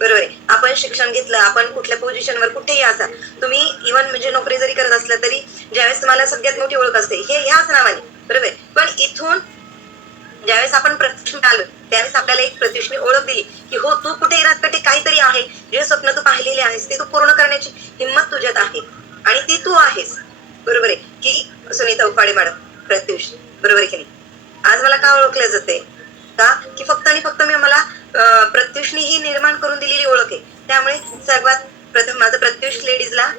बरोबर आहे. आपण शिक्षण घेतलं, आपण कुठल्या पोझिशनवर कुठेही असा, तुम्ही इव्हन म्हणजे नोकरी जरी करत असला तरी ज्यावेळेस तुम्हाला सगळ्यात मोठी ओळख असते हे ह्याच नावाने, बरोबर आहे. पण इथून ज्यावेळेस आपण प्रत्यक्षात आलो त्यावेळेस आपल्याला एक प्रत्युषने ओळख दिली की हो, तू कुठे राहते, काहीतरी आहे, जे स्वप्न तू पाहिलेले आहेस ते तू पूर्ण करण्याची हिंमत तुझ्यात आहे आणि ती तू आहेस. बरोबर आहे की सुनीता उपाडे मॅडम, प्रत्युष, बरोबर आहे की नाही. आज मला का ओळखलं जाते का की फक्त आणि फक्त मी मला प्रत्युषने ही निर्माण करून दिलेली ओळख आहे. त्यामुळे सर्वात प्रथम माझं प्रत्युष लेडीजला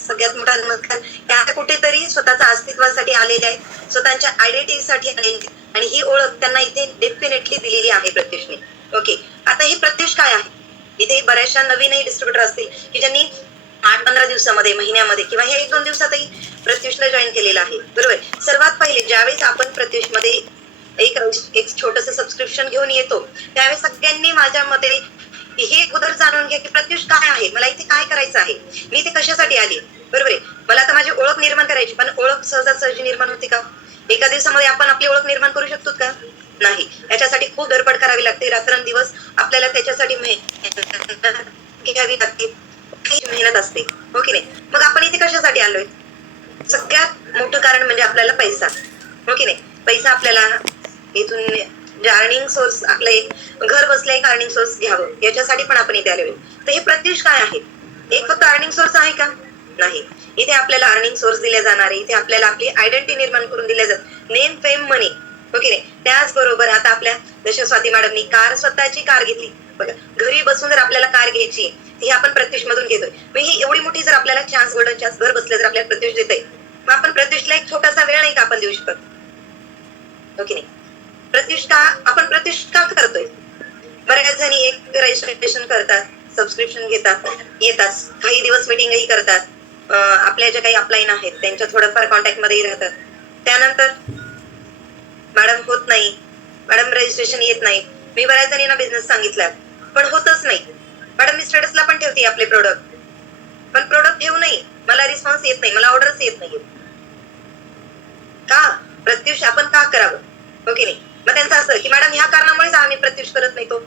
सगळ्यात मोठा नमस्कार. त्या कुठेतरी स्वतःच्या अस्तित्वासाठी आलेल्या आहेत, स्वतःच्या आयडेंटिटीसाठी आलेले आणि ही ओळख त्यांना इथे डेफिनेटली दिलेली आहे प्रत्युषने. ओके, आता हे प्रत्युष काय आहे? इथे बऱ्याचशा नवीनही डिस्ट्रीब्युटर असतील की ज्यांनी 8-15 दिवसामध्ये, महिन्यामध्ये किंवा हे 1-2 दिवसातही प्रत्युषला जॉईन केलेलं आहे. बरोबर. सर्वात पहिले ज्यावेळेस आपण प्रत्युषमध्ये एक छोटस सबस्क्रिप्शन घेऊन येतो त्यावेळेस सगळ्यांनी माझ्या मते हे अगोदर जाणून घ्या की प्रत्युष काय आहे, मला इथे काय करायचं आहे, मी इथे कशासाठी आली. बरोबर आहे. मला आता माझी ओळख निर्माण करायची, पण ओळख सहजासहजी निर्माण होते का? एका दिवसामध्ये आपण आपली ओळख निर्माण करू शकतो का? नाही. याच्यासाठी खूप धडपड करावी लागते, रात्रंदिवस आपल्याला त्याच्यासाठी घ्यावी लागते, मेहनत असते, हो की नाही. मग आपण इथे कशासाठी आलोय? सगळ्यात मोठं कारण म्हणजे आपल्याला पैसा, हो की नाही. पैसा आपल्याला इथून जे अर्निंग सोर्स, आपलं एक घर बसल्या एक अर्निंग सोर्स घ्यावं, याच्यासाठी पण आपण इथे आलेलो. तर हे प्रत्युष काय आहे? एक फक्त अर्निंग सोर्स आहे का? नाही. इथे आपल्याला अर्निंग सोर्स दिले जाणार आहे, इथे आपल्याला आपली आयडेंटिटी निर्माण करून दिल्या जात, नेम, फेम, मनी, हो की नाही. त्याचबरोबर आता आपल्या जशा स्वाती मॅडमनी स्वतःची कार घेतली बघा, घरी बसून जर आपल्याला कार घ्यायची ही आपण प्रत्युष मधून घेतोय. मग ही एवढी मोठी जर आपल्याला चान्स, गोल्डन चान्स घर बसल्या जर आपल्याला प्रत्युष देत आहे, मग आपण प्रत्युषला एक छोटासा वेळ नाही का आपण देऊ शकत, हो की नाही. प्रत्युष का आपण प्रत्युष का करतोय? बऱ्याच जणी एक रजिस्ट्रेशन करतात, सबस्क्रिप्शन घेतात, येतात, काही दिवस मीटिंगही करतात, आपल्या ज्या काही अपलाईन आहेत त्यांच्या थोडंफार कॉन्टॅक्ट मध्येही राहतात. त्यानंतर मॅडम होत नाही, मॅडम रजिस्ट्रेशन येत नाही. मी बऱ्याच जणींना बिझनेस सांगितला पण होतच नाही. मॅडम मी स्टेटसला पण ठेवते आपले प्रोडक्ट, पण प्रोडक्ट ठेवू नाही, मला रिस्पॉन्स येत नाही, मला ऑर्डरच येत नाही. का? प्रत्युष आपण का करावं, हो की नाही. मग त्यांचं असं की मॅडम ह्या कारणामुळेच आम्ही प्रत्युष करत नाही. तो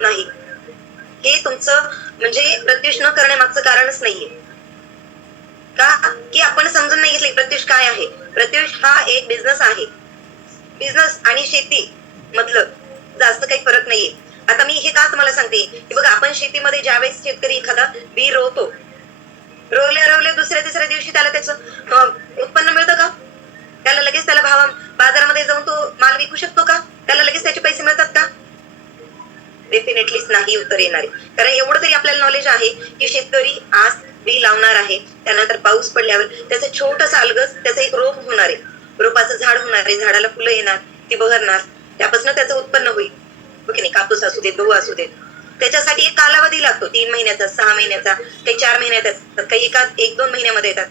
नाही, हे तुमचं म्हणजे प्रत्युष न करण्यामागचं कारणच नाहीये. का की आपण समजून नाही घेतले प्रत्युष काय आहे. प्रत्युष हा एक बिझनेस आहे. बिझनेस आणि शेती मधलं जास्त काही फरक नाहीये. आता मी हे का तुम्हाला सांगते की बघा, आपण शेतीमध्ये ज्यावेळेस शेतकरी एखादा बी रोवतो, रोवल्या दुसऱ्या तिसऱ्या दिवशी त्याला त्याचं उत्पन्न मिळतं का? त्याला लगेच त्याला बाजारामध्ये जाऊन तो माल विकू शकतो का? त्याला लगेच त्याचे पैसे मिळतात का? डेफिनेटलीच नाही उत्तर येणार आहे. कारण एवढं तरी आपल्याला नॉलेज आहे की शेतकरी आज बी लावणार आहे, त्यानंतर पाऊस पडल्यावर त्याचं छोटंसं अलगद त्याचं एक रोप होणार आहे, रोपाचं झाड होणार आहे, झाडाला फुलं येणार, ती बहरणार, त्यापासून त्याचं उत्पन्न होईल, हो की नाही. कापूस असू देत, गहू असू देत, त्याच्यासाठी एक कालावधी लागतो, 3 महिन्याचा, 6 महिन्याचा, काही 4 महिन्याचा, काही 1-2 महिन्यामध्ये येतात,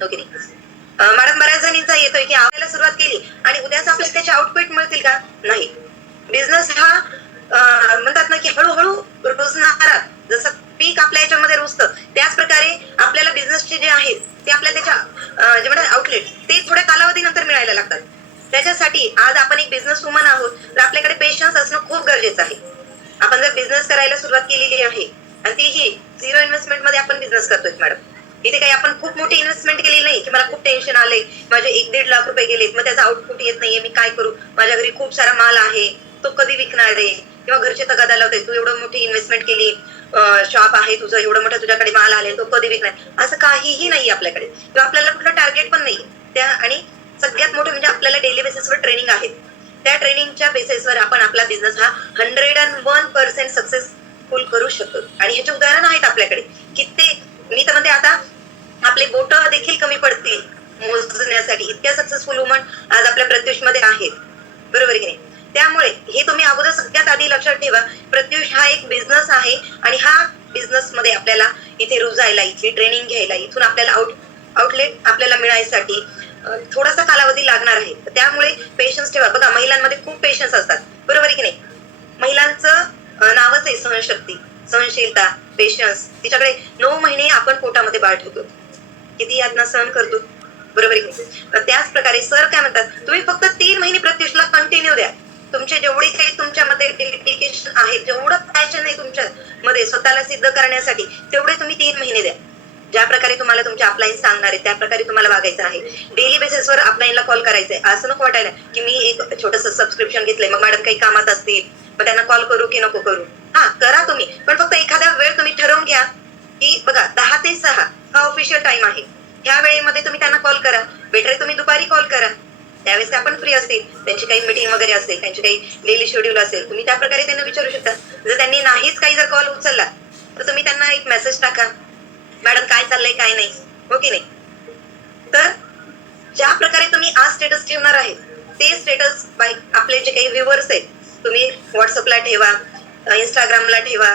हो की नाही. मॅडम बऱ्याच जणींचा येतोय की आपल्याला सुरुवात केली आणि उद्याच आपल्याला त्याचे आउटपुट मिळतील का? नाही. बिझनेस हा म्हणतात ना की हळूहळू रुजणारा, जसं पीक आपल्या याच्यामध्ये रुजतं त्याच प्रकारे आपल्याला बिझनेसचे जे आहेत ते आपल्या त्याच्या जे म्हणतात आउटलेट ते थोड्या कालावधीनंतर मिळायला लागतात. त्याच्यासाठी आज आपण एक बिझनेस वुमन आहोत तर आपल्याकडे पेशन्स असणं खूप गरजेचं आहे. आपण जर बिझनेस करायला सुरुवात केलेली आहे आणि तीही 0 इन्व्हेस्टमेंट मध्ये आपण बिझनेस करतोय मॅडम, इथे काही आपण खूप मोठी इन्व्हेस्टमेंट केलेली नाही की मला खूप टेन्शन आलंय, माझे 1-1.5 लाख रुपये गेलेत, मग त्याचा आउटपुट येत नाहीये, मी काय करू, माझ्या घरी खूप सारा माल आहे, तो कधी विकणार आहे, किंवा घरचे तगादा लावते, तू एवढं मोठी इन्व्हेस्टमेंट केली, शॉप आहे तुझं, एवढं मोठं तुझ्याकडे माल आले, तो कधी विकणार, असं काहीही नाही आपल्याकडे, किंवा आपल्याला कुठलं टार्गेट पण नाही त्या. आणि सगळ्यात मोठं म्हणजे आपल्याला डेली बेसिसवर ट्रेनिंग आहे, त्या ट्रेनिंगच्या बेसिसवर आपण आपला बिझनेस हा 101% सक्सेसफुल करू शकतो. आणि ह्याचे उदाहरण आहेत आपल्याकडे कित्येक. मी तर म्हणते आता आपले बोट देखील कमी पडतील मोजण्यासाठी, इतक्या सक्सेसफुल वुमन आज आपल्या प्रत्युष मध्ये आहेत, बरोबर की नाही. त्यामुळे हे तुम्ही अगोदर सगळ्यात आधी लक्षात ठेवा, प्रत्युष हा एक बिझनेस आहे आणि हा बिझनेस मध्ये आपल्याला इथे रुजायला, इथली ट्रेनिंग घ्यायला, इथून आपल्याला आउटलेट आपल्याला मिळायसाठी थोडासा कालावधी लागणार आहे. त्यामुळे पेशन्स ठेवा. बघा, महिलांमध्ये खूप पेशन्स असतात, बरोबर की नाही. महिलांचं नावच आहे सहनशक्ती, सहनशीलता, पेशन्स. तिच्याकडे 9 महिने आपण पोटामध्ये बाळ ठेवतो, किती यातना सहन करतो, बरोबर की नाही. त्याच प्रकारे सर काय म्हणतात, तुम्ही फक्त 3 महिने प्रत्युषला कंटिन्यू द्या, तुमचे जेवढी काही तुमच्यामध्ये डेडिकेशन आहे, जेवढं पॅशन आहे तुमच्यामध्ये स्वतःला सिद्ध करण्यासाठी, तेवढे तुम्ही 3 महिने द्या. ज्या प्रकारे तुम्हाला तुमचे अपलाईन सांगणार आहे त्या प्रकारे तुम्हाला वागायचं आहे. डेली बेसिसवर अपलाईनला कॉल करायचंय. असं नको वाटायला की मी एक छोटंसं सबस्क्रिप्शन घेतलंय, मग मॅडम काही कामात असतील, मग त्यांना कॉल करू की नको करू. हा, करा तुम्ही, पण फक्त एखादा वेळ तुम्ही ठरवून घ्या की बघा 10 ते 6 हा ऑफिशियल टाइम आहे. ह्या वेळेमध्ये तुम्ही त्यांना कॉल करा. बेटर आहे तुम्ही दुपारी कॉल करा, त्यावेळेस ते आपण फ्री असतील, त्यांची काही मीटिंग वगैरे असेल, त्यांची काही डेली शेड्यूल असेल, तुम्ही त्या प्रकारे त्यांना विचारू शकता. जर त्यांनी नाहीच काही जर कॉल उचलला तर तुम्ही त्यांना एक मेसेज टाका, मॅडम काय चाललंय काय नाही, हो की नाही. तर ज्या प्रकारे तुम्ही आज स्टेटस ठेवणार आहे ते स्टेटस आपले जे काही व्ह्युअर्स आहेत, तुम्ही व्हॉट्सअपला ठेवा, इंस्टाग्रामला ठेवा,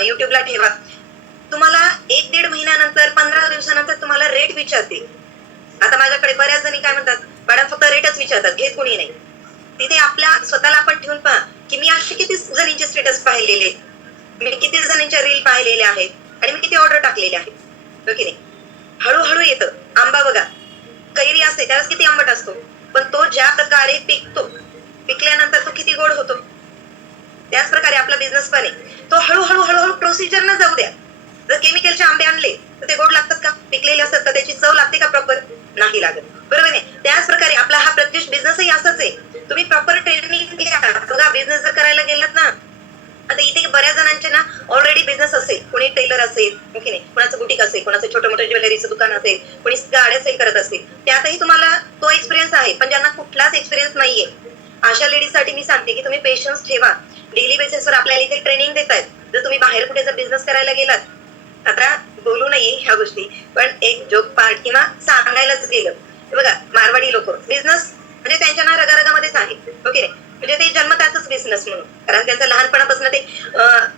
युट्यूबला ठेवा. तुम्हाला 1-1.5 महिन्यानंतर 15 दिवसानंतर तुम्हाला रेट विचारतील. आता माझ्याकडे बऱ्याच जणी काय म्हणतात, मॅडम फक्त रेटच विचारतात, घेत कोणी नाही. तिथे आपल्या स्वतःला आपण ठेवून पहा की मी असे किती जणींचे स्टेटस पाहिलेले, मी किती जणींच्या रील पाहिलेल्या आहेत आणि मी किती ऑर्डर टाकलेले आहेत, हो की नाही. हळूहळू येतं. आंबा बघा, कैरी असते त्यावेळेस किती आंबट असतो, पण तो ज्या प्रकारे पिकतो, पिकल्यानंतर तो किती गोड होतो. त्याच प्रकारे आपला बिझनेस पण आहे, तो हळूहळू हळूहळू प्रोसिजर न जाऊ द्या. जर केमिकलचे आंबे आणले तर ते गोड लागतात का, पिकलेले असतात का, त्याची चव लागते का प्रॉपर, नाही लागत, बरोबर नाही. त्याच प्रकारे आपला हा प्रत्यक्ष बिझनेसही असाच आहे. तुम्ही प्रॉपर ट्रेनिंग घ्या. बघा, बिझनेस जर करायला गेलात ना, आता इथे बऱ्याच जणांचे ना ऑलरेडी बिझनेस असेल, कोणी टेलर असेल, ओके नाही, कोणाचं बुटीक असेल, कोणाचं छोटं मोठं ज्वेलरीचं दुकान असेल, कोणी गाड्या सेल करत असेल, त्यातही तुम्हाला तो एक्सपिरियन्स आहे. पण ज्यांना कुठलाच एक्सपिरियन्स नाहीये अशा लेडीजसाठी मी सांगते की तुम्ही पेशन्स ठेवा. डेली बेसिसवर आपल्याला इथे ट्रेनिंग देत आहेत. जर तुम्ही बाहेर कुठे जर बिझनेस करायला गेलात, आता बोलू नये ह्या गोष्टी, पण एक जोक पार्ट किंवा सांगायलाच गेलं, बघा मारवाडी लोक बिझनेस म्हणजे त्यांच्या ना रगारगामध्येच आहे, ओके नाही, म्हणजे ते जन्मताच बिझनेस म्हणून, कारण त्यांचं लहानपणापासून ते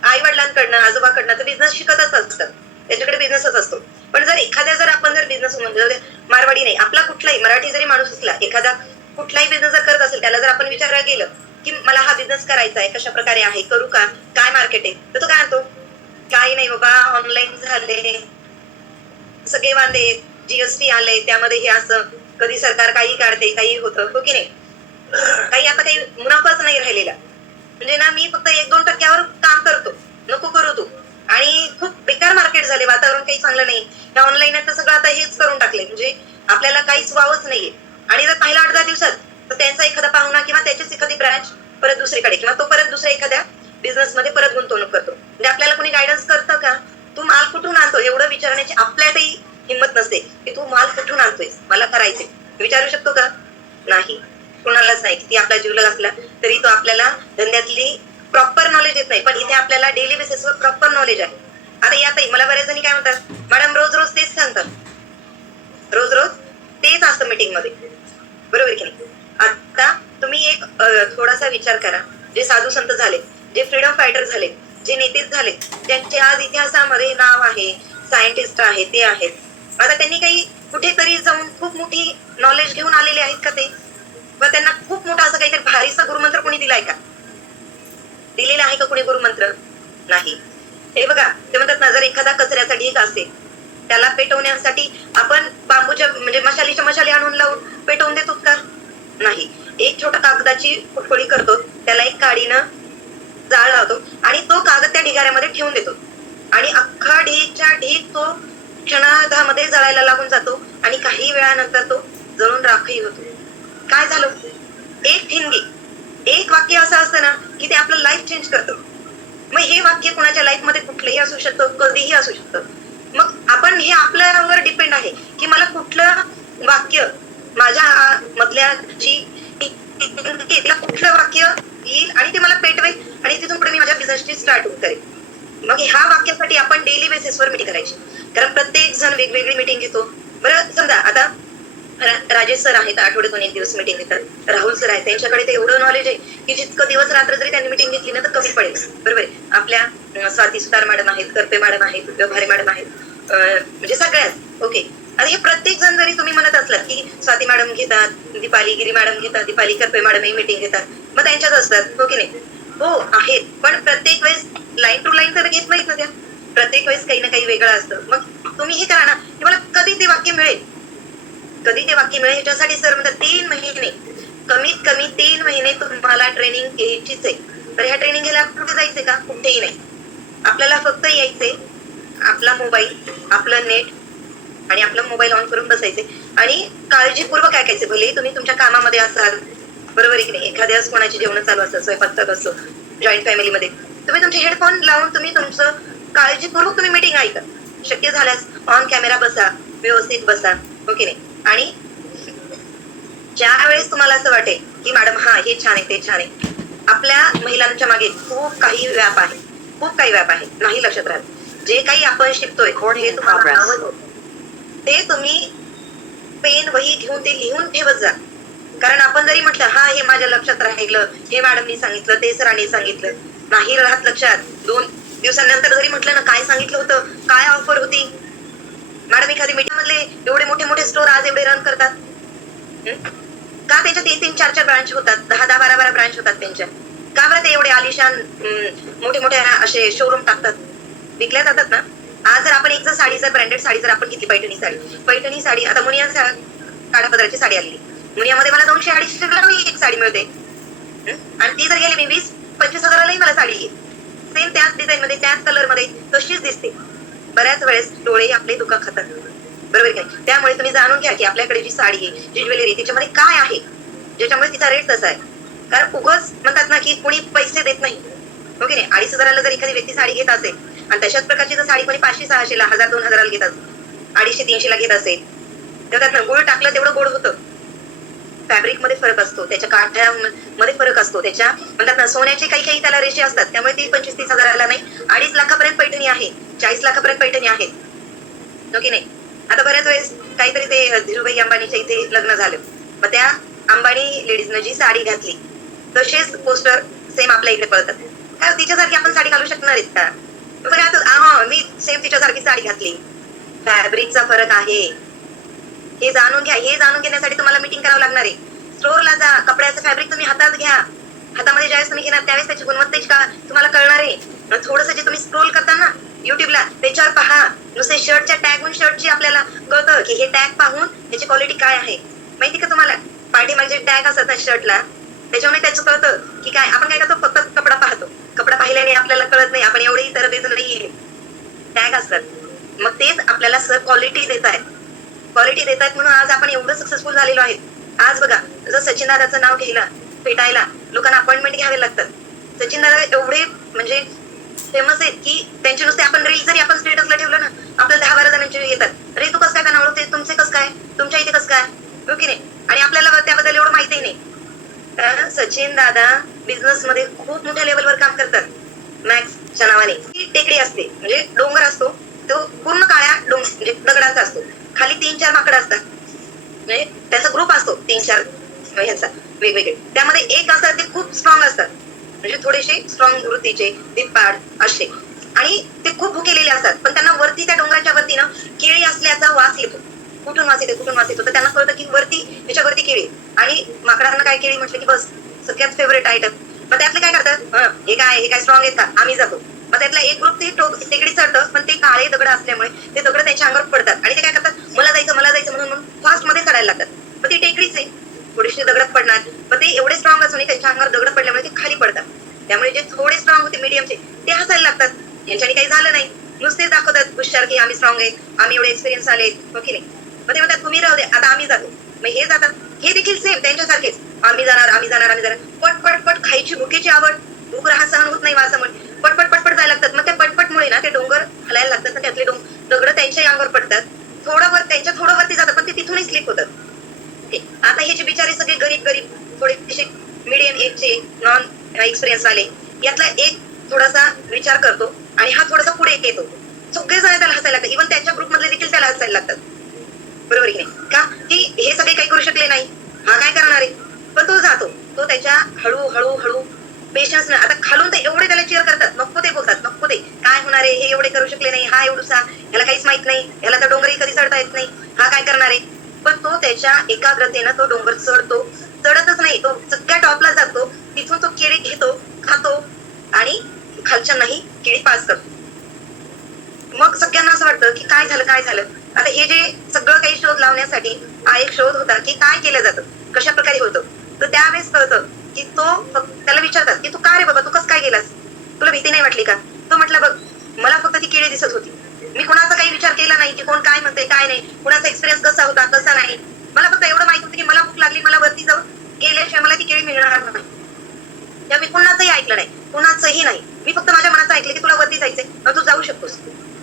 आई वडिलांकडनं आजोबाकडनं तर बिझनेस शिकतच असतात, त्याच्याकडे बिझनेसच असतो. पण जर एखाद्या जर आपण जर बिझनेस म्हणजे मारवाडी नाही, आपला कुठलाही मराठी जरी माणूस असला, एखादा कुठलाही बिझनेस जर करत असेल, त्याला जर आपण विचारायला गेलं की मला हा बिझनेस करायचा आहे, कशा प्रकारे आहे, करू का, काय मार्केट आहे, तर तो काय म्हणतो, काही नाही बाबा, ऑनलाईन झाले सगळे वांदे, जीएसटी आले त्यामध्ये हे असं, कधी सरकार काही काढते, काही होतं, हो की नाही. काही आता काही मुनाफाच नाही राहिलेला, म्हणजे ना मी फक्त 1-2% काम करतो, नको करू तू. आणि खूप बेकार मार्केट झाले, वातावरण काही चांगलं नाही. या ऑनलाईन आता सगळं आता हेच करून टाकले, म्हणजे आपल्याला काहीच व्हावंच नाहीये. आणि जर पहिला 8-10 दिवसात तर त्यांचा एखादा पाहुणा किंवा त्याचीच एखादी ब्रँच परत दुसरीकडे किंवा तो परत दुसऱ्या एखाद्या बिझनेस मध्ये परत गुंतवणूक करतो. म्हणजे आपल्याला कोणी गायडन्स करतं का, तू माल कुठून आणतो एवढं विचारण्याची आपल्यातही हिंमत नसते की तू माल कुठून आणतोय, मला करायचे, विचारू शकतो का, नाही, कुणालाच नाही. किती आपला जीव असला तरी तो आपल्याला धंद्यातली प्रॉपर नॉलेज येत नाही, पण इथे आपल्याला डेली बेसिसवर प्रॉपर नॉलेज आहे. आता यातही मला बऱ्याच जणी काय म्हणतात, मॅडम रोज रोज तेच सांगतात, रोज रोज तेच असतं मीटिंग मध्ये, बरोबर की नाही. आता तुम्ही एक थोडासा विचार करा, जे साधू संत झाले, जे फ्रीडम फायटर झाले, जे नेते झाले, ज्यांचे आज इतिहासामध्ये नाव आहे, सायंटिस्ट आहे, ते आहेत, आता त्यांनी काही कुठेतरी जाऊन खूप मोठी नॉलेज घेऊन आलेले आहेत का ते, व त्यांना खूप मोठा असं काहीतरी भारीचा गुरुमंत्र कोणी दिलाय का, दिलेला आहे का कोणी गुरुमंत्र, नाही. हे बघा, ते म्हणतात ना, जर एखादा कचऱ्याचा ढीग असेल त्याला पेटवण्यासाठी आपण बांबूच्या म्हणजे मशालीच्या मशाली आणून लावून पेटवून देतो का, नाही. एक छोटा कागदाची फुटफुटी करतो, त्याला एक काडीनं जाळ लावतो आणि तो कागद त्या ढिगाऱ्यामध्ये ठेवून देतो आणि अख्खा ढीगच्या ढीग तो क्षणार्धामध्ये जळायला लागून जातो आणि काही वेळानंतर तो जळून राखही होतो. काय झालं, एक ठिणगी, एक वाक्य असं असतं ना की ते आपलं लाईफ चेंज करतं. मग हे वाक्य कोणाच्या लाईफ मध्ये कुठलंही असू शकतं, कधीही असू शकतं. मग आपण हे आपल्यावर डिपेंड आहे की मला कुठलं वाक्य माझ्या मधल्या कुठलं वाक्य येईल आणि ते मला पेटवेल आणि तिथून पुढे मी माझ्या बिझनेसची स्टार्ट करेल. मग ह्या वाक्यासाठी आपण डेली बेसिसवर मीटिंग करायची, कारण प्रत्येक जण वेगवेगळी मीटिंग घेतो. बरं, समजा आता राजेश सर आहेत, आठवड्यातून 1 दिवस मीटिंग घेतात, राहुल सर आहेत, त्यांच्याकडे ते एवढं नॉलेज आहे की जितकं दिवस रात्र जरी त्यांनी मीटिंग घेतली ना तर कमी पडेल, बरोबर आहे. आपल्या स्वाती सुतार मॅडम आहेत, करपे मॅडम आहेत, व्यवहारे मॅडम आहेत, म्हणजे सगळ्यात ओके. आणि हे प्रत्येक जण जरी तुम्ही म्हणत असलात की स्वाती मॅडम घेतात, दीपाली गिरी मॅडम घेतात, दीपाली करपे मॅडम ही मीटिंग घेतात, मग त्यांच्याच असतात, हो की नाही, हो आहेत. पण प्रत्येक वेळेस लाईन टू लाईन तर घेत नाहीत ना त्या, प्रत्येक वेळेस काही ना काही वेगळं असतं. मग तुम्ही हे करा ना की मला कधी ते वाक्य मिळेल, कधी ते वाक्य मिळेल ह्याच्यासाठी सर म्हणतात 3 महिने कमीत कमी 3 महिने तुम्हाला ट्रेनिंग घ्यायचीच आहे. तर ह्या ट्रेनिंग घ्यायला कुठे जायचंय का? कुठेही नाही. आपल्याला फक्त यायचंय, आपला मोबाईल, आपलं नेट आणि आपला मोबाईल ऑन करून बसायचे आणि काळजीपूर्वक ऐकायचे. भले तुम्ही तुमच्या कामामध्ये असाल, बरोबर आहे की नाही, एखाद्या कोणाची जेवण चालू असतात, स्वयंपाक चालू असतो, जॉईंट फॅमिलीमध्ये, तुम्ही तुमचे हेडफोन लावून तुम्ही तुमचं काळजीपूर्वक तुम्ही मीटिंग ऐका. शक्य झाल्यास ऑन कॅमेरा बसा, व्यवस्थित बसा, ओके नाही. आणि ज्या वेळेस तुम्हाला असं वाटेल की मॅडम हा हे छान आहे, ते छान आहे, आपल्या महिलांच्या मागे खूप काही व्याप आहे, खूप काही व्याप आहे, नाही लक्षात राहत. जे काही आपण शिकतोय ते तुम्हाला आवडतं, ते तुम्ही पेन वही घेऊन ते लिहून ठेवत जा. कारण आपण जरी म्हटलं हा हे माझ्या लक्षात राहिलं, हे मॅडमनी सांगितलं, ते सरांनी सांगितलं, नाही राहत लक्षात. 2 दिवसांनंतर जरी म्हटलं ना काय सांगितलं होतं, काय ऑफर होती, मॅडम एखादी मीटिंग मधले एवढे मोठे मोठे स्टोर आज एवढे रन करतात का? त्यांच्या 3-3, 4-4 ब्रांच होतात, 10-10, 12-12 ब्रांच होतात त्यांच्या. का बरं ते एवढे आलिशान मोठे मोठे असे शोरूम टाकतात? विकल्या जातात ना. आज जर आपण एक जर साडी, जर ब्रँडेड साडी जर आपण घेतली, पैठणी साडी, आता मुनिया काठापदराची साडी आली, मुनियामध्ये मला 200-250 एक साडी मिळते आणि ती जर गेली मी 20-25 हजारालाही मला साडी येईल, सेम त्याच डिझाईन मध्ये, त्याच कलर मध्ये, तशीच दिसते. बऱ्याच वेळेस डोळे आपले दुखा खातात, बरोबर की नाही. त्यामुळे तुम्ही जाणून घ्या की आपल्याकडे जी साडी आहे, जी ज्वेलरी, त्याच्यामध्ये काय आहे ज्याच्यामुळे तिचा रेट तसा आहे. कारण उगाच म्हणतात ना की कोणी पैसे देत नाही, ओके नाही. 2,500 जर एखादी व्यक्ती साडी घेत असेल आणि तशाच प्रकारची जर साडी कोणी 500-600, 1,000-2,000 घेत असेल, 250-300 घेत असेल, तर त्यात गुळ टाकलं तेवढं गोड होतं. फॅब्रिक मध्ये फरक असतो, त्याच्या काठ्यामध्ये फरक असतो, त्याच्या म्हणतात ना सोन्याचे काही काही त्याला रेषे असतात, त्यामुळे ती 25-30 हजाराला नाही, 2.5 लाखापर्यंत पैठणी आहे, 40 लाखापर्यंत पैठणी आहेत, ओके नाही. आता बऱ्याच वेळेस काहीतरी ते धीरूभाई अंबानीच्या इथे लग्न झालं, मग त्या अंबानी लेडीजनं जी साडी घातली तसेच पोस्टर सेम आपल्या इकडे पळतात. काय तिच्यासारखी आपण साडी घालू शकणार आहेत का? मी सेम तिच्यासारखी साडी घातली. फॅब्रिकचा फरक आहे, हे जाणून घ्या. हे जाणून घेण्यासाठी तुम्हाला मीटिंग करावं लागणार आहे. स्टोअरला जा, कपड्याचं फॅब्रिक तुम्ही हातात घ्या, हातामध्ये ज्यावेळेस तुम्ही घेणार त्यावेळेस त्याची गुणवत्तेची का तुम्हाला कळणार आहे. थोडंसं जे तुम्ही स्क्रोल करता ना युट्यूबला, त्याच्यावर पहा, नुसते शर्टच्या टॅगहून शर्टची आपल्याला कळतं की हे टॅग पाहून त्याची क्वालिटी काय आहे. माहिती का तुम्हाला? पाठीमागे जे टॅग असतात ना शर्टला, त्याच्यामुळे त्याचं कळतं की काय. आपण काय करतो, फक्त कपडा पाहतो, कपडा पाहिल्याने आपल्याला कळत नाही, आपण एवढेही तरबेज नाहीये. टॅग असतात, मग तेच आपल्याला सर क्वालिटी देत आहेत, क्वालिटी देत आहेत म्हणून आज आपण एवढं सक्सेसफुल झालेलो आहे. आज बघा, जर सचिन दादाचं नाव घ्यायला, भेटायला लोकांना अपॉइंटमेंट घ्यावे लागतात. सचिन दादा एवढे म्हणजे फेमस आहेत की त्यांचे नुसते आपण रील जरी आपण स्टेटसला ठेवलं ना, आपल्याला 10-12 जणांचे येतात, अरे तू कसं काय त्यांना ओळखते, तुमचे कसं काय, तुमच्या इथे कसं काय, हो की नाही. आणि आपल्याला त्याबद्दल एवढं माहितीही नाही. तर सचिन दादा बिझनेस मध्ये खूप मोठ्या लेवलवर काम करतात. मॅक्सच्या नावाने ती टेकडी असते, म्हणजे डोंगर असतो, तो पूर्ण काळ्या म्हणजे दगडाचा असतो, खाली 3-4 माकडं असतात, म्हणजे त्याचा ग्रुप असतो 3-4 ह्यांचा वेगवेगळे. त्यामध्ये एक असतात ते खूप स्ट्रॉंग असतात, म्हणजे थोडेसे स्ट्रॉंग वृत्तीचे, धिप्पाड असे, आणि ते खूप भुकेलेले असतात. पण त्यांना वरती त्या डोंगराच्या वरती ना केळी असल्याचा वास येतो. कुठून वास येतो तर त्यांना कळतं की वरती त्याच्यावरती केळी, आणि माकडांना काय केळी म्हटलं की बस सगळ्यात फेवरेट आयटम. मग त्यातले काय करतात, हे काय स्ट्रॉंग आहेत का, आम्ही जातो. मग त्यातला एक ग्रुप ते टेकडी चढतं, पण ते काळे दगड असल्यामुळे ते दगड त्यांच्या अंगावर पडतात आणि ते काय करतात, मला जायचं म्हणून फास्ट मध्ये चढायला लागतात. मग ती टेकडीच आहे, थोडीशी दगडात पडणार, पण ते एवढे स्ट्रॉंग असून त्यांच्या अंगावर दगड पडल्यामुळे ते खाली पडतात. त्यामुळे जे थोडे स्ट्रॉंग होते मीडियमचे ते हसायला लागतात, यांच्यानी काही झालं नाही, नुसतेच दाखवतात हुशार की आम्ही स्ट्रॉंग आहेत, आम्ही एवढे एक्सपिरियन्स आले, हो की नाही. मग ते म्हणतात तुम्ही राहू दे, आता आम्ही जातो. मग हे जातात, हे देखील सेम त्यांच्यासारखेच, आम्ही जाणार. पट खायची भुकेची आवड, भूक सहन होत नाही वासामुळे पटपट जायला लागतात. मग त्या पटपटमुळे ना ते डोंगर हलायला लागतात, त्यातले दगड त्यांच्या अंगावर पडतात, थोडं वरती जातात, पण ते तिथूनही स्लिप होतात. आता हे जे बिचारे सगळे गरीब थोडेसे मीडियम एजचे नॉन एक्सपिरियन्स वाले, यातला एक थोडासा विचार करतो आणि हा थोडासा पुढे येतो, सगळे जण त्याला हसायला लागतात, इव्हन त्यांच्या ग्रुपमधले देखील त्याला हसायला लागतात, बरोबर की नाही. का की हे सगळे काही करू शकले नाही, हा काय करणार आहे. पण तो जातो, तो त्याच्या हळू पेशन्स ना. आता खालून ते एवढे त्याला चेअर करतात, नको ते बोलतात, नको ते काय होणार आहे, हे एवढे करू शकले नाही, हा एवढूसा, ह्याला काहीच माहित नाही, ह्याला तर डोंगरही कधी चढता येत नाही, हा काय करणार आहे. पण तो त्याच्या एकाग्रतेनं तो डोंगर चढतच नाही, तो सगळ्या टॉपला जातो, तिथून तो केळी घेतो, खातो आणि खालच्यांनाही केळी पास करतो. मग सगळ्यांना असं वाटतं की काय झालं. आता हे जे सगळं काही शोध लावण्यासाठी हा एक शोध होता की काय केलं जातं, कशा प्रकारे होतं. तर त्यावेळेस कळतं की त्याला विचारतात की तू का रे बाबा, तू कसं काय गेलास, तुला भीती नाही वाटली का? तो म्हटला बघ, मला फक्त ती केळी दिसत होती, मी कुणाचा काही विचार केला नाही की कोण काय म्हणते काय नाही, कुणाचा एक्सपिरियन्स कसा होता कसा नाही. मला फक्त एवढं माहित होतं की मला भूक लागली, मला वरती जाऊन गेल्याशिवाय मला ती केळी मिळणार नाही. तेव्हा मी कुणाचंही ऐकलं नाही, कुणाचंही नाही. मी फक्त माझ्या मनाचं ऐकलं की तुला वरती जायचंय, तू जाऊ शकतोस.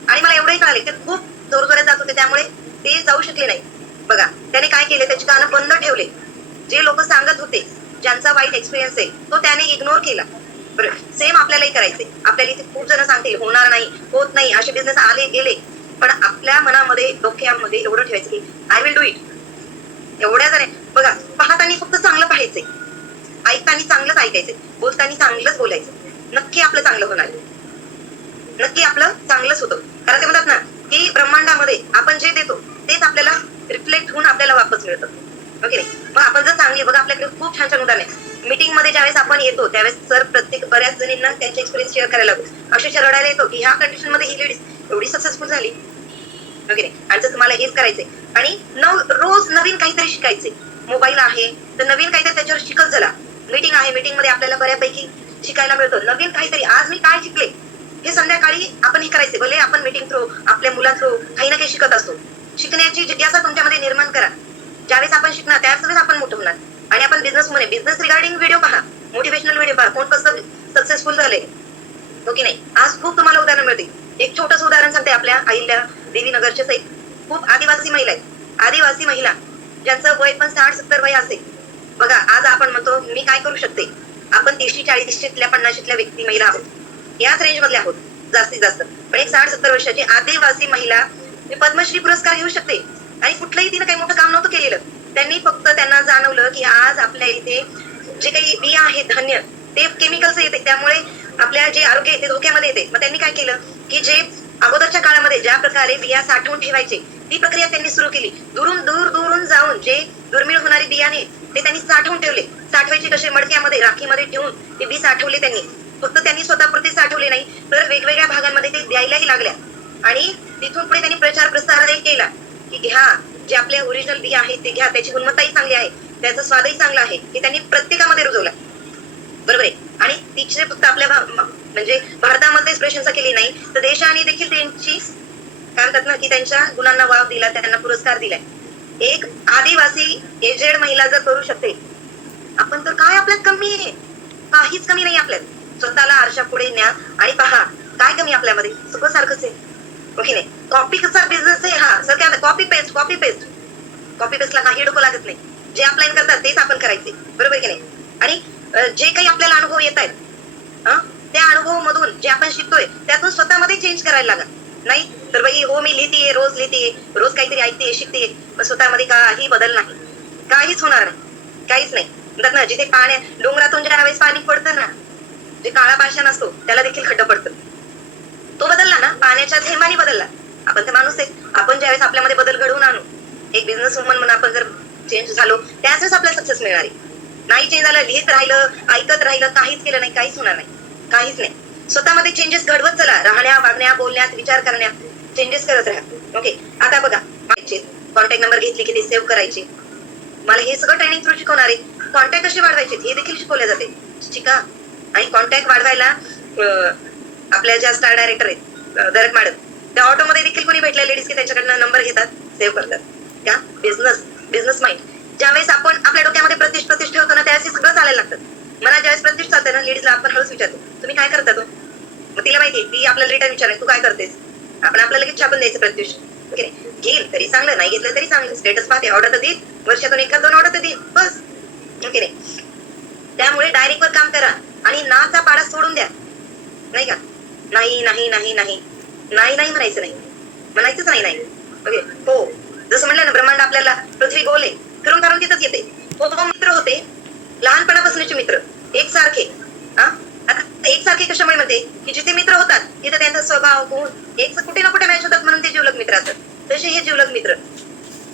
आणि मला एवढंही कळाले ते खूप जोरजोरात जात होते, त्यामुळे ते जाऊ शकले नाही. बघा त्याने काय केले, त्याची कानं बंद ठेवले. जे लोक सांगत होते, ज्यांचा वाईट एक्सपिरियन्स आहे, तो त्याने इग्नोर केला. बरं, सेम आपल्यालाही करायचंय. आपल्याला इथे खूप जण सांगतील होणार नाही, होत नाही, असे बिझनेस आले गेले, पण आपल्या मनामध्ये डोक्यामध्ये एवढं ठेवायचं की आय विल डू इट. एवढ्या जण बघा, पाहताना फक्त चांगलं पाहायचंय, ऐकताना चांगलंच ऐकायचंय, बोलताना चांगलंच बोलायचं. नक्की आपलं चांगलं होणार, नक्की आपलं चांगलंच होतं. कारण ते म्हणतात ना की ब्रह्मांडामध्ये आपण जे देतो तेच आपल्याला रिफ्लेक्ट होऊन आपल्याला वापस मिळतं. ओके नाही? मग आपण जर चांगली, बघा आपल्याकडे खूप छान छान उदाहरण आहे. मीटिंग मध्ये ज्यावेळेस आपण येतो त्यावेळेस सर बऱ्याच जणींना त्यांचे एक्सपिरियन्स शेअर करायला लागतो. अक्षरशः रडायला येतो की ह्या कंडिशन मध्ये ही लेडीज एवढी सक्सेसफुल झाली. ओके नाही? आणि जर तुम्हाला हेच करायचंय आणि रोज नवीन काहीतरी शिकायचंय. मोबाईल आहे तर नवीन काहीतरी त्याच्यावर शिकत झाला. मीटिंग आहे, मीटिंग मध्ये आपल्याला बऱ्यापैकी शिकायला मिळतं. नवीन काहीतरी आज मी काय शिकले हे संध्याकाळी आपण हे करायचे. भले आपण मीटिंग थ्रू, आपल्या मुला थ्रू काही ना काही शिकत असतो. शिकण्याची जिज्ञासा तुमच्यामध्ये निर्माण करा. ज्यावेळेस आपण शिकणार त्यावेळेस आपण मोठं होणार. आणि आपण बिझनेस रिगार्डिंग व्हिडिओ पहा, मोटिवेशनल व्हिडिओ पहा, कोण कसं सक्सेसफुल झाले. हो की नाही? आज खूप तुम्हाला उदाहरण मिळते. एक छोटंसं उदाहरण सांगते. आपल्या अहिल्या देवीनगरच्या साईड खूप आदिवासी महिला आहेत. आदिवासी महिला ज्यांचं वय पण 60-70 वय असेल. बघा आज आपण म्हणतो मी काय करू शकते, आपण 30-40 50 व्यक्ती महिला आहोत, याच रेंज मधल्या आहोत जास्तीत जास्त. पण एक 60-70 वर्षाची आदिवासी महिला पद्मश्री पुरस्कार घेऊ शकते. आणि कुठलंही तिने काही मोठं काम नव्हतं केलेलं. त्यांनी फक्त त्यांना जाणवलं की आज आपल्या इथे जे काही बिया आहेत धान्य ते केमिकल्स येते, त्यामुळे आपल्या जे आरोग्य आहे ते धोक्यामध्ये येते. मग त्यांनी काय केलं की जे अगोदरच्या काळामध्ये ज्या प्रकारे बिया साठवून ठेवायचे ती प्रक्रिया त्यांनी सुरू केली. दूरून जाऊन जे दुर्मिळ होणारे बियाणे ते त्यांनी साठवून ठेवले. साठवायचे कसे, मडक्यामध्ये राखीमध्ये ठेवून ते बी साठवले त्यांनी. फक्त त्यांनी स्वतःपुरते साठवले नाही तर वेगवेगळ्या भागांमध्ये ते द्यायलाही लागल्या. आणि तिथून पुढे त्यांनी प्रचार प्रसारही केला की घ्या, जे आपले ओरिजिनल बिया आहेत ते घ्या, त्याची गुणवत्ताही चांगली आहे, त्याचा स्वादही चांगला आहे, हे त्यांनी प्रत्येकामध्ये रुजवला. बरोबर आहे? आणि तिचे फक्त आपल्या म्हणजे भारतामध्येच प्रशंसा केली नाही तर देशाने देखील त्यांची काय म्हणतात ना की त्यांच्या गुणांना वाव दिला, त्यांना पुरस्कार दिलाय. एक आदिवासी एजेड महिला जर करू शकते, आपण तर काय आपल्यात कमी आहे? काहीच कमी नाही आपल्यात. स्वतःला आरशा पुढे न्या आणि पहा काय कमी आपल्यामध्ये, सगळं सारखंच आहे. ओके नाही? कॉपी कसा बिझनेस आहे हा, सर काय कॉपी पेस्टला काही डोकं लागत नाही. जे अप्लाय करतात तेच आपण करायचे. बरोबर की नाही? आणि जे काही आपल्याला अनुभव येत आहेत त्या अनुभव मधून जे आपण शिकतोय त्यातून स्वतःमध्ये चेंज करायला लागा. नाही तर बाई हो मी लिहितेय, रोज काहीतरी ऐकते शिकते, पण स्वतःमध्ये काही बदल नाही, काहीच होणार नाही, काहीच नाही. म्हणतात ना जिथे डोंगरातून ज्या वेळेस पाणी पडतं ना, जे काळा पाषाण असतो त्याला देखील खड्डं पडतं. तो बदलला ना, पाण्याच्या थेंबाने बदलला. आपण तर माणूस आहे, आपण ज्यावेळेस आपल्यामध्ये बदल घडवून आणू, एक बिझनेस वुमन म्हणून आपण जर चेंज झालो त्याच आपल्याला सक्सेस मिळणार आहे. नाही चेंज झालं, लिहित राहिलं, ऐकत राहिलं, काहीच केलं नाही, काहीच होणार नाही, काहीच नाही. स्वतःमध्ये चेंजेस घडवत चला. राहण्या, वागण्या, बोलण्यात, विचार करण्यात चेंजेस करत राहा. ओके? आता बघा, कॉन्टॅक्ट नंबर घेतली की ते सेव्ह करायचे. मला हे सगळं ट्रेनिंग थ्रू शिकवणार आहे. कॉन्टॅक्ट कसे वाढवायचे हे देखील शिकवले जाते. शिका. आणि कॉन्टॅक्ट वाढवायला आपल्या ज्या स्टार डायरेक्टर आहेत दरक मॅडम, त्या ऑटोमध्ये देखील कोणी भेटल्या लेडीज की त्याच्याकडनं नंबर घेतात, सेव्ह करतात. त्या बिझनेस माइंड. ज्यावेळेस आपण आपल्या डोक्यामध्ये प्रतिष्ठ ठेवतो ना त्यावेळेस सगळं चालायला लागतं. मला ज्यावेळेस प्रतिष्ठ चालते ना, लेडीजला आपण हळूच विचारतो तुम्ही काय करता तो, मग तिला माहिती ती आपल्याला रिटर्न विचारेल तू काय करतेस. आपण आपल्याला लगेच छापून द्यायचं प्रत्युष. ओके? घेईल तरी चांगलं, नाही घेतलं तरी चांगलं. स्टेटस पाहते, ऑर्डर तर देईल, वर्षातून 1-2 ऑर्डर तर देईल, बस. ओके नाही? त्यामुळे डायरेक्ट वर काम करा आणि नाचा पाडा सोडून द्या. नाही का? नाही नाही नाही नाही नाही नाही म्हणायचं नाही, म्हणायचंच नाही. ओके? हो, जसं म्हणलं ना ब्रह्मांड आपल्याला पृथ्वी गोल आहे, फिरून फारून तिथंच येते. तो मित्र होते लहानपणापासूनचे मित्र एकसारखे. आता एकसारखे कशामुळे म्हणते की जिथे मित्र होतात तिथे त्यांचा स्वभाव गुण एक कुठे ना कुठे मॅच होतात, म्हणून ते जिवलग मित्र असतात. तसे हे जिवलग मित्र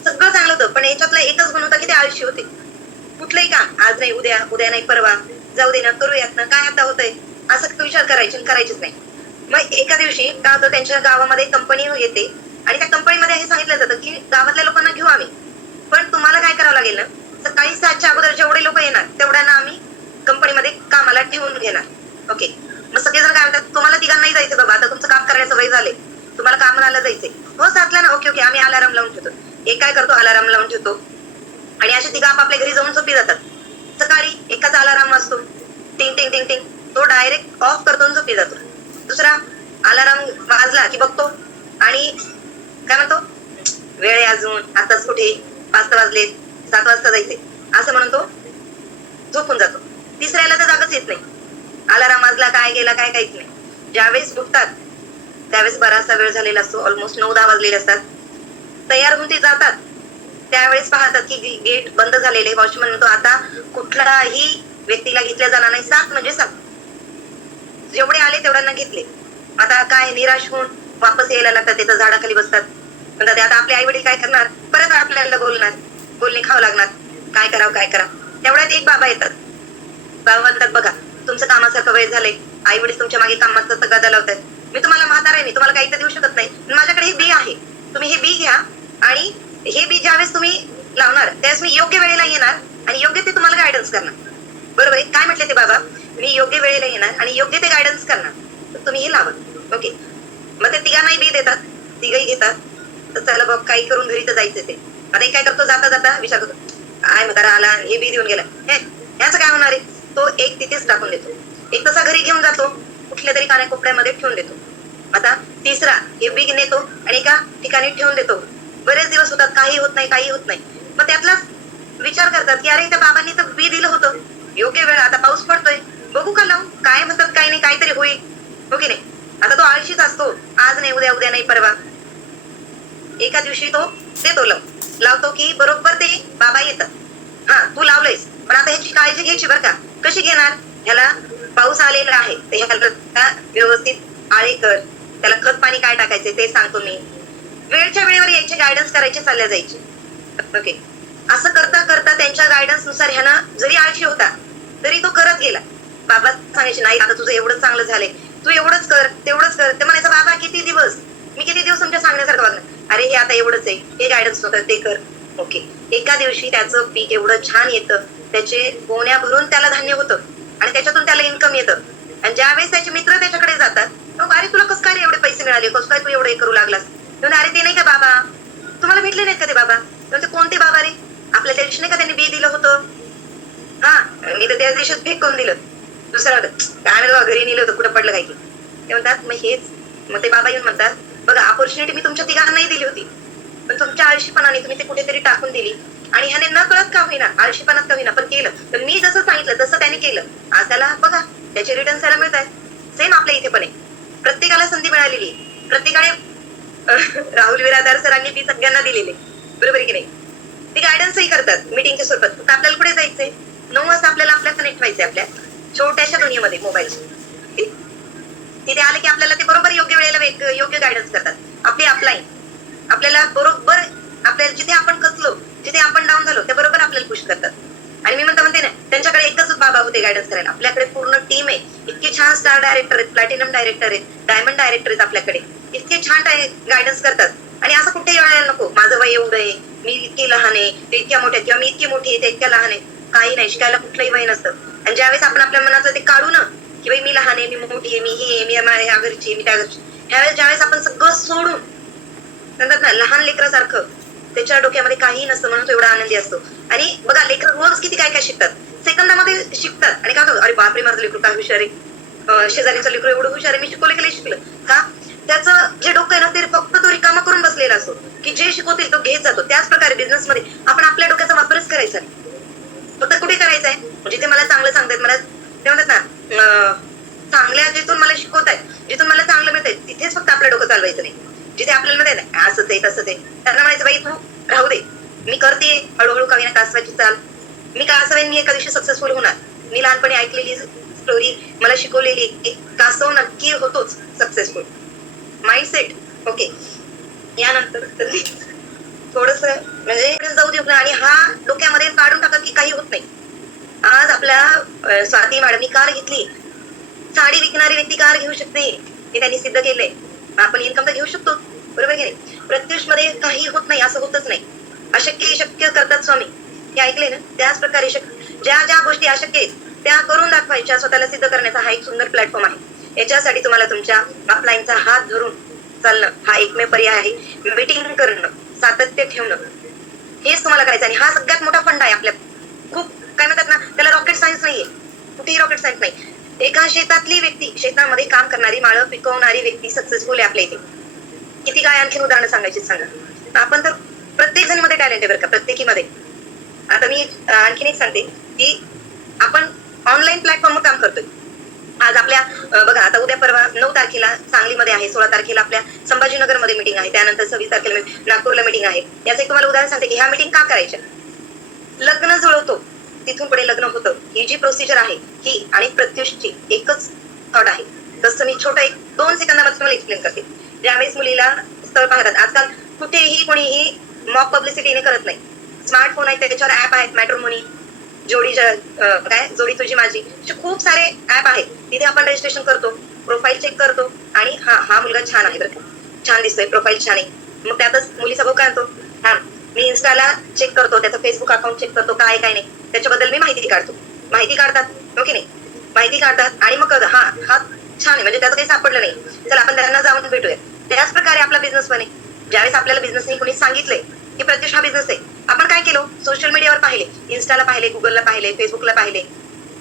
सगळं चांगलं होतं, पण याच्यातला एकच गुण होता की ते आळशी होते. कुठलंही काम आज नाही उद्या, उद्या नाही परवा, जाऊ दे ना, करूयात ना, काय आता होतंय, असं विचार करायचेच नाही. मग एका दिवशी काय होतं, त्यांच्या गावामध्ये कंपनी येते आणि त्या कंपनीमध्ये हे सांगितलं जातं की गावातल्या लोकांना घेऊ आम्ही, पण तुम्हाला काय करावं लागेल ना, सकाळी 7च्या अगोदर जेवढे लोक येणार तेवढ्यांना आम्ही कंपनीमध्ये कामाला ठेवून घेणार. ओके, मग सगळेजण काय म्हणतात, तुम्हाला तिघांनाही जायचं बाबा, आता तुमचं काम करायचं वय झाले, तुम्हाला कामाला जायचंय. हो 7ला ना, ओके ओके, आम्ही अलाराम लावून ठेवतो. एक काय करतो, अलाराम लावून ठेवतो आणि असे तिघं आपापल्या घरी जाऊन झोपी जातात. सकाळी एकाचा अलाराम वाजतो, टिंग टिंग टिंग टिंग, तो डायरेक्ट ऑफ करतो आणि झोपी जातो. दुसरा अलाराम वाजला की बघतो आणि काय म्हणतो, वेळ आहे अजून, आताच कुठे, 5 वाजलेत, 7 वाजता जायचे, असं म्हणून तो झोपून जातो. तिसऱ्याला तर जागच येत नाही, अलाराम वाजला काय गेला काय काहीच नाही. ज्यावेळेस उठतात त्यावेळेस बराचसा वेळ झालेला असतो, ऑलमोस्ट 9-10 वाजलेले असतात. तयार होऊन ते जातात, त्यावेळेस पाहतात की गेट बंद झालेले. वॉचमन म्हणतो आता कुठलाही व्यक्तीला घेतल्या जाणार नाही, 7 म्हणजे 7. जेवढे आले तेवढ्यांना घेतले. आता काय निराश होऊन वापस यायला लागतात, तिथं झाडाखाली बसतात. म्हणतात आता आपले आई वडील काय करणार, परत आपल्याला बोलणे खावं लागणार, काय करावं. तेवढ्यात एक बाबा येतात. बाबा म्हणतात बघा तुमचं कामासारखं वेळ झालंय, आई वडील तुमच्या मागे कामाचा तगादा लावतात, मी तुम्हाला म्हातारा आहे, मी तुम्हाला काही तर देऊ शकत नाही, माझ्याकडे हे बी आहे, तुम्ही हे बी घ्या आणि हे बी ज्यावेळेस तुम्ही लावणार त्यावेळेस मी योग्य वेळेला येणार आणि योग्य ते तुम्हाला गायडन्स करणार. बरोबर आहे, काय म्हटले ते बाबा, मी योग्य वेळेला येणार आणि योग्य ते गायडन्स करणार, तर तुम्ही हे लावा. ओके, मग ते तिघांनाही बी देतात, तिघही घेतात. तर चला बघ काही करून घरी तर जायचं ते. आता एक काय करतो, जाता जाता विचार करतो, काय म्हातारा आला हे बी देऊन गेला, याचं काय होणार आहे, तो एक तिथेच टाकून देतो. एक तसा घरी घेऊन जातो, कुठल्या तरी कानाकोपऱ्यामध्ये ठेवून देतो. आता तिसरा हे बी नेतो आणि एका ठिकाणी ठेवून देतो. बरेच दिवस होतात, काही होत नाही. मग त्यातलाच विचार करतात की अरे त्या बाबांनी तर बी दिलं होतं, योग्य वेळ, आता पाऊस पडतोय, बघू का लावून, काय म्हणतात काही नाही, काहीतरी होईल. हो की नाही, आता तो आळशीच असतो, आज नाही उद्या नाही परवा. एका दिवशी तो देतो लावतो की बरोबर ते बाबा येतात. हा तू लावलंयस, पण आता ह्याची काळजी घ्यायची बरं का. कशी घेणार, ह्याला पाऊस आलेला आहे तर ह्याला व्यवस्थित आळे कर, त्याला खत पाणी काय टाकायचे ते सांगतो मी, वेळच्या वेळेवर यायचे गायडन्स करायचे, चालल्या जायचे. ओके, असं करता करता त्यांच्या गायडन्स नुसार ह्यानं जरी आळशी होता तरी तो करत गेला. बाबा सांगायचे नाही आता तुझं एवढंच चांगलं झालंय, तू एवढंच कर तेवढंच कर. ते म्हणायचं बाबा मी किती दिवस तुमच्या सांगण्यासारखं वागणार, अरे हे आता एवढंच आहे, हे गायडन्स होतं ते कर. ओके, एका दिवशी त्याचं पीक एवढं छान येतं, त्याचे गोण्या भरून त्याला धान्य होतं आणि त्याच्यातून त्याला इन्कम येतं. आणि ज्यावेळेस त्याचे मित्र त्याच्याकडे जातात, अरे तुला कसं काय एवढे पैसे मिळाले, कसं काय तू एवढे करू लागलास, अरे ते नाही का बाबा, तुम्हाला भेटले नाहीत का ते बाबा, कोणते बाबा रे, आपल्या त्या दिवशी नाही का त्यांनी बी दिलं होतं, हा मी तर त्या दिवशीच फेकून दिलं. दुसरं काय घरी नेलं होतं, कुठं पडलं काय की. ते म्हणतात मग हेच, मग ते बाबा येऊन म्हणतात बघा ऑपॉर्च्युनिटी मी तुमच्या तिघांनाही दिली होती, पण तुमच्या आळशीपणाने तुम्ही ते कुठेतरी टाकून दिली आणि ह्याने न कळत का होईना, आळशीपणात का होईना पण केलं. तर मी जसं सांगितलं तसं त्याने केलं, आज त्याला बघा त्याचे रिटर्न त्याला मिळत आहेत. सेम आपल्या इथे पण आहे, प्रत्येकाला संधी मिळालेली, प्रत्येकाने राहुल बिरादार सरांनी ती सगळ्यांना दिलेली, बरोबर की नाही. ते गायडन्सही करतात मीटिंगच्या स्वरूपात. फक्त आपल्याला कुठे जायचंय, 9 वाजता आपल्याला कनेक्ट व्हायचंय आपल्या छोट्याशा दुनियेमध्ये मोबाईलच्या. तिथे आले की आपल्याला ते बरोबर योग्य वेळेला योग्य गायडन्स करतात. आपली अपलाईन आपल्याला बरोबर, आपल्याला जिथे आपण खचलो, जिथे आपण डाऊन झालो त्या बरोबर आपल्याला पुश करतात. आणि मी म्हणते ना, त्यांच्याकडे एकच बाबा होते गायडन्स करायला, आपल्याकडे पूर्ण टीम आहे. इतके छान स्टार डायरेक्टर आहेत, प्लॅटिनम डायरेक्टर आहेत, डायमंड डायरेक्टर आहेत आपल्याकडे, इतके छान गायडन्स करतात. आणि असं कुठेही वेळायला नको माझं वय एवढं आहे, मी इतकी लहान आहे, ते इतक्या मोठ्या, किंवा मी इतकी मोठी आहे ते इतक्या लहान आहे, काही नाही. शिकायला कुठलंही वय नसतं. आणि ज्यावेळेस आपण आपल्या मनाचं ते काढू ना की बाई मी लहान आहे, मी मोठी आहे, मी ही आहे, मी या घरची, मी त्या घरची, ह्यावेळेस ज्यावेळेस आपण सगळं सोडून म्हणतात ना लहान लेकरासारखं, त्याच्या डोक्यामध्ये काही नसतं म्हणून तो एवढा आनंदी असतो. आणि बघा लेकर रोज किती काय काय शिकतात, सेकंदामध्ये शिकतात. आणि काय अरे बापरे माझं लेकरू काय हुशार आहे, शेजारीचं लेकरू एवढं हुशार आहे, मी शिकलं का. त्याचं जे डोकं आहे ना ते फक्त तो रिकामा करून बसलेला असतो, की जे शिकवतील तो घेत जातो. त्याच प्रकारे बिझनेस मध्ये आपण आपल्या डोक्याचा वापरच करायचा नाही, फक्त कुठे करायचा आहे जिथे मला चांगलं सांगतायत, मला ते म्हणतात ना चांगल्या जिथून मला शिकवतायत, जिथून मला चांगलं मिळतंय तिथेच फक्त आपलं डोकं चालवायचं नाही. जिथे आपल्याला म्हणते ना असंच आहे तसंच आहे, त्यांना म्हणायचं बाई तू राहू दे, मी करते हळूहळू का विना कासवाची चाल, मी का असावेन, मी एका दिवशी सक्सेसफुल होणार. मी लहानपणी ऐकलेली स्टोरी मला शिकवलेली की कासव नक्की होतोच सक्सेसफुल. माइंडसेट. ओके, यानंतर थोडस म्हणजे जाऊ देऊ आणि हा डोक्यामध्ये काढून टाका की काही होत नाही. आज आपल्या स्वाती मॅडमनी कार घेतली, साडी विकणारी व्यक्ती कार घेऊ शकते हे त्यांनी सिद्ध केलंय. आपण इन्कम तर घेऊ शकतो, बरोबर की नाही. प्रत्युष मध्ये काही होत नाही असं होतच नाही, अशक्य शक्य करतात स्वामी. हे ऐकले ना? त्याच प्रकारे ज्या ज्या गोष्टी अशक्य आहेत त्या करून दाखवायच्या, स्वतःला सिद्ध करण्याचा हा एक सुंदर प्लॅटफॉर्म आहे. याच्यासाठी तुम्हाला तुमच्या अपलाईनचा हात धरून चालणं हा एकमेव पर्याय आहे. मीटिंग करणं, सातत्य ठेवणं, हेच तुम्हाला करायचं. आणि हा सगळ्यात मोठा फंड आहे आपल्या. खूप काय म्हणतात ना, त्याला रॉकेट सायन्स नाहीये, कुठेही रॉकेट सायन्स नाही. एका शेतातली व्यक्ती, शेतामध्ये काम करणारी, माळं पिकवणारी व्यक्ती सक्सेसफुल आहे आपल्या इथे. किती काय आणखी उदाहरणं सांगायची सांगा. आपण तर प्रत्येक जणीमध्ये टॅलेंट आहे बरं का, प्रत्येकीमध्ये. आता मी आणखीन एक सांगते की आपण ऑनलाईन प्लॅटफॉर्मवर काम करतोय. आज आपल्या बघा, आता उद्या परवा 9 तारखेला सांगलीमध्ये आहे, 16 तारखेला आपल्या संभाजीनगरमध्ये मीटिंग आहे, त्यानंतर 26 तारखेला नागपूरला मीटिंग आहे. याचं एक तुम्हाला उदाहरण सांगते की ह्या मीटिंग का करायच्या. लग्न जुळवतो, तिथून पुढे लग्न होतं, ही जी प्रोसिजर आहे ही आणि प्रत्युषची एकच थॉट आहे. तसं मी छोटं एक 2 सेकंदामध्ये तुम्हाला एक्सप्लेन करते. ज्यावेळेस मुलीला स्थळ पाहतात, आजकाल कुठेही कोणीही मॉक पब्लिसिटीने करत नाही. स्मार्टफोन आहेत, त्याच्यावर ऍप आहेत, मॅट्रिमोनी, काय जोडी तुझी माझी, असे खूप सारे ऍप आहेत. तिथे आपण रजिस्ट्रेशन करतो, प्रोफाईल चेक करतो आणि हा मुलगा छान आहे बरं का, छान दिसतोय, प्रोफाईल छान आहे. मग त्यातच मुलीचा भाऊ काय म्हणतो, हा मी इन्स्टाला चेक करतो, त्याचं फेसबुक अकाउंट चेक करतो, काय काय नाही, त्याच्याबद्दल मी माहिती काढतो. माहिती काढतात, हो की नाही? माहिती काढतात आणि मग हा छान आहे, म्हणजे त्याचं काही सापडलं नाही, चला आपण त्यांना जाऊन भेटूया. त्याच प्रकारे आपला बिझनेस बने. ज्यावेळेस आपल्याला बिझनेस नाही कोणी सांगितलंय की प्रत्युष हा बिझनेस आहे, आपण काय केलं, सोशल मीडियावर पाहिले, इन्स्टाला पाहिले, गुगलला पाहिले, फेसबुकला पाहिले,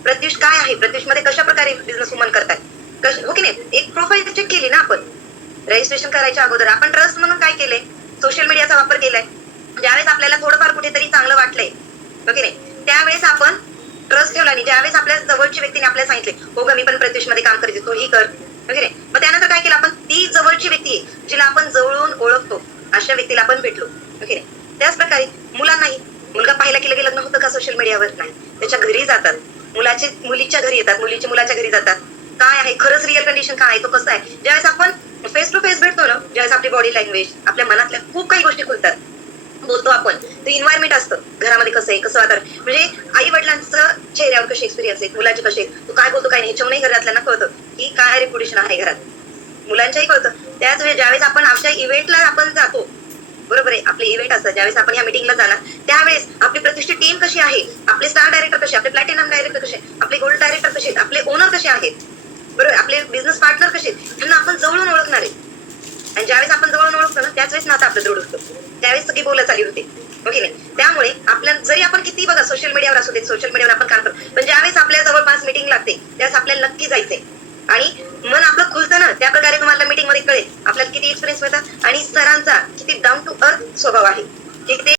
प्रत्युष काय आहे, प्रत्युष मध्ये कशा प्रकारे बिझनेस वुमन करताय, हो की नाही? एक प्रोफाईल चेक केली ना आपण. रजिस्ट्रेशन करायच्या अगोदर आपण ट्रस्ट म्हणून काय केलंय, सोशल मीडियाचा वापर केलाय. ज्यावेळेस आपल्याला थोडंफार कुठेतरी चांगलं वाटलंय, हो की नाही, त्यावेळेस आपण ट्रस्ट ठेवला. आणि ज्यावेळेस आपल्या जवळची व्यक्तीने आपल्याला सांगितले, हो ग मी पण प्रत्युष मध्ये काम करते, तू ही कर, हो की नाही, मग त्यानंतर काय केलं आपण, ती जवळची व्यक्ती आहे जिला आपण जवळून ओळखतो, अशा व्यक्तीला आपण भेटलो, हो की नाही? त्याच प्रकारे मुलांनाही, मुलगा पाहायला केलं की लग्न होतं का सोशल मीडियावर? नाही, त्याच्या घरी जातात, मुलीच्या घरी येतात, मुलीचे मुलाच्या घरी जातात. काय आहे खरंच रिअल कंडिशन, काय आहे तो कसं आहे. ज्यावेळेस आपण फेस टू फेस भेटतो ना, ज्यावेळेस आपली बॉडी लँग्वेज, आपल्या मनातल्या खूप काही गोष्टी खुलतात, बोलतो आपण. ते इन्व्हायरमेंट असतं घरामध्ये, कसं आहे, कसं वातावरण, म्हणजे आई वडिलांचं चेहऱ्यावर कसे एक्सपिरियन्स आहेत, मुलाचे कसे, तू काय बोलतो काय नाही, ह्याच्यावरही घरातल्यांना कळतं की काय रेप्युटेशन आहे घरात, मुलांच्याही कळतं. त्याच वेळेस ज्यावेळेस आपण आमच्या इव्हेंटला आपण जातो, बरोबर आहे, आपले इव्हेंट असतात, ज्यावेळेस आपण या मीटिंगला जाणार, त्यावेळेस आपली प्रतिष्ठित टीम कशी आहे, आपले स्टार डायरेक्टर कसे, आपले प्लॅटिनम डायरेक्टर कसे, आपले गोल्ड डायरेक्टर कसे, आपले ओनर कसे आहेत, बरोबर, आपले बिझनेस पार्टनर कसे, त्यांना आपण जवळून ओळखणार आहे. आणि ज्यावेळेस आपण जवळून ओळखतो ना, त्याच वेळेस नातं आपलं दृढ होतं, त्यावेळेस सगळी बोला चालू होते, हो की नाही? त्यामुळे आपल्याला जरी आपण किती बघा सोशल मीडियावर असू दे, सोशल मीडियावर आपण काम करतो, पण ज्यावेळेस आपल्या जवळपास मीटिंग लागते त्यावेळेस आपल्याला नक्की जायचंय आणि मन आपलं खुलतं ना, त्या प्रकारे तुम्हाला मीटिंग मध्ये कळेल आपल्याला किती एक्सपिरियन्स मिळतात आणि सरांचा किती डाऊन टू अर्थ स्वभाव आहे, की ते